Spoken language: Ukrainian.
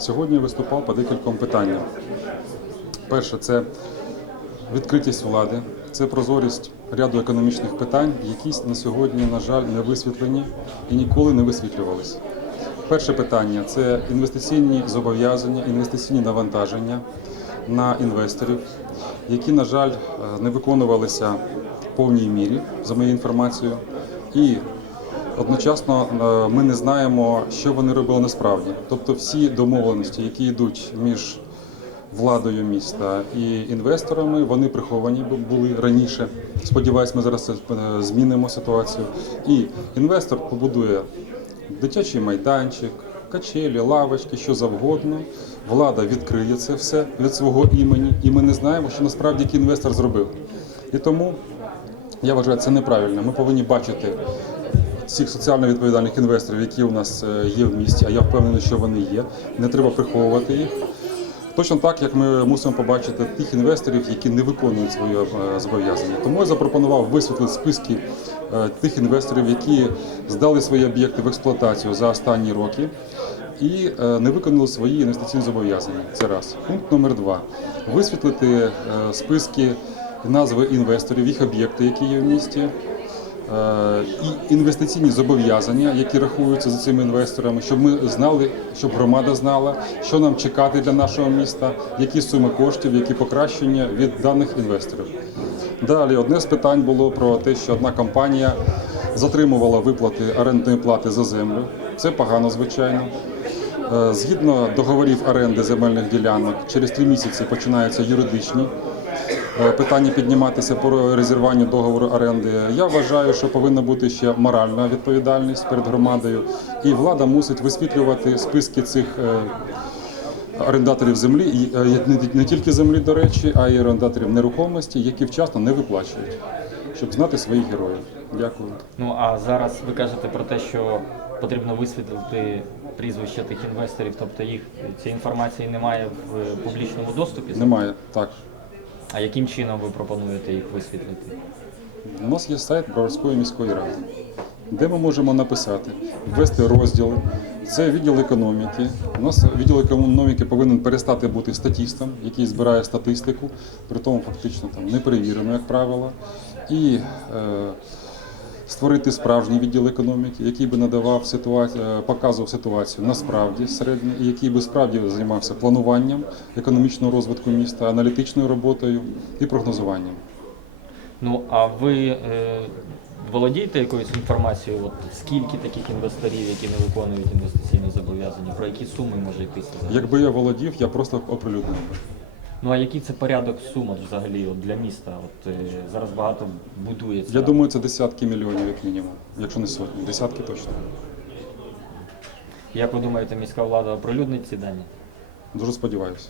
Сьогодні виступав по декільком питанням. Перше це відкритість влади, це прозорість ряду економічних питань, які на сьогодні, на жаль, не висвітлені і ніколи не висвітлювалися. Перше питання це інвестиційні зобов'язання, інвестиційні навантаження на інвесторів, які, на жаль, е, не виконувалися в повній мірі, за моєю інформацією. І одночасно е, ми не знаємо, що вони робили насправді. Тобто всі домовленості, які йдуть між владою міста і інвесторами, вони приховані були раніше. Сподіваюсь, ми зараз е, змінимо ситуацію. І інвестор побудує дитячий майданчик, качелі, лавочки, що завгодно. Влада відкриє це все від свого імені, і ми не знаємо, що насправді інвестор зробив. І тому я вважаю, це неправильно. Ми повинні бачити цих соціально відповідальних інвесторів, які у нас е, є в місті, а я впевнений, що вони є. Не треба приховувати їх. Точно так, як ми мусимо побачити тих інвесторів, які не виконують свої е, зобов'язання. Тому я запропонував висвітлити списки е, тих інвесторів, які здали свої об'єкти в експлуатацію за останні роки і не виконали свої інвестиційні зобов'язання. Це раз. Пункт номер два. Висвітлити списки назви інвесторів, їх об'єкти, які є в місті. Е, і інвестиційні зобов'язання, які рахуються за цими інвесторами, щоб ми знали, щоб громада знала, що нам чекати для нашого міста, які суми коштів, які покращення від даних інвесторів. Далі одне з питань було про те, що одна компанія затримувала виплати орендної плати за землю. Це погано, звичайно. Е, Згідно договорів оренди земельних ділянок, через три місяці починаються юридичні питання підніматися по розірванню договору оренди. Я вважаю, що повинна бути ще моральна відповідальність перед громадою, і влада мусить висвітлювати списки цих е, орендаторів землі, е, не- не тільки землі, до речі, а й орендаторів нерухомості, які вчасно не виплачують, щоб знати своїх героїв. Дякую. Ну а зараз ви кажете про те, що потрібно висвітлити прізвища тих інвесторів, тобто їх цієї інформації немає в публічному доступі. Немає так. А яким чином ви пропонуєте їх висвітлити? У нас є сайт Броварської міської ради, де ми можемо написати, ввести розділи. Це відділ економіки. У нас відділ економіки повинен перестати бути статістом, який збирає статистику, при тому фактично там неперевірено, як правило, і е, створити справжній відділ економіки, який би надавав ситуацію, показував ситуацію насправді середньо, і який би справді займався плануванням економічного розвитку міста, аналітичною роботою і прогнозуванням. Ну а ви е, володієте якоюсь інформацією, от скільки таких інвесторів, які не виконують інвестиційні зобов'язання, про які суми може йтися? Якби я володів, я просто оприлюднив би. Ну а який це порядок сум от, взагалі от, для міста? От е, зараз багато будується. Я думаю, це десятки мільйонів, як мінімум, якщо не сотні, десятки точно. Як ви думаєте, міська влада оприлюднить ці дані? Дуже сподіваюся.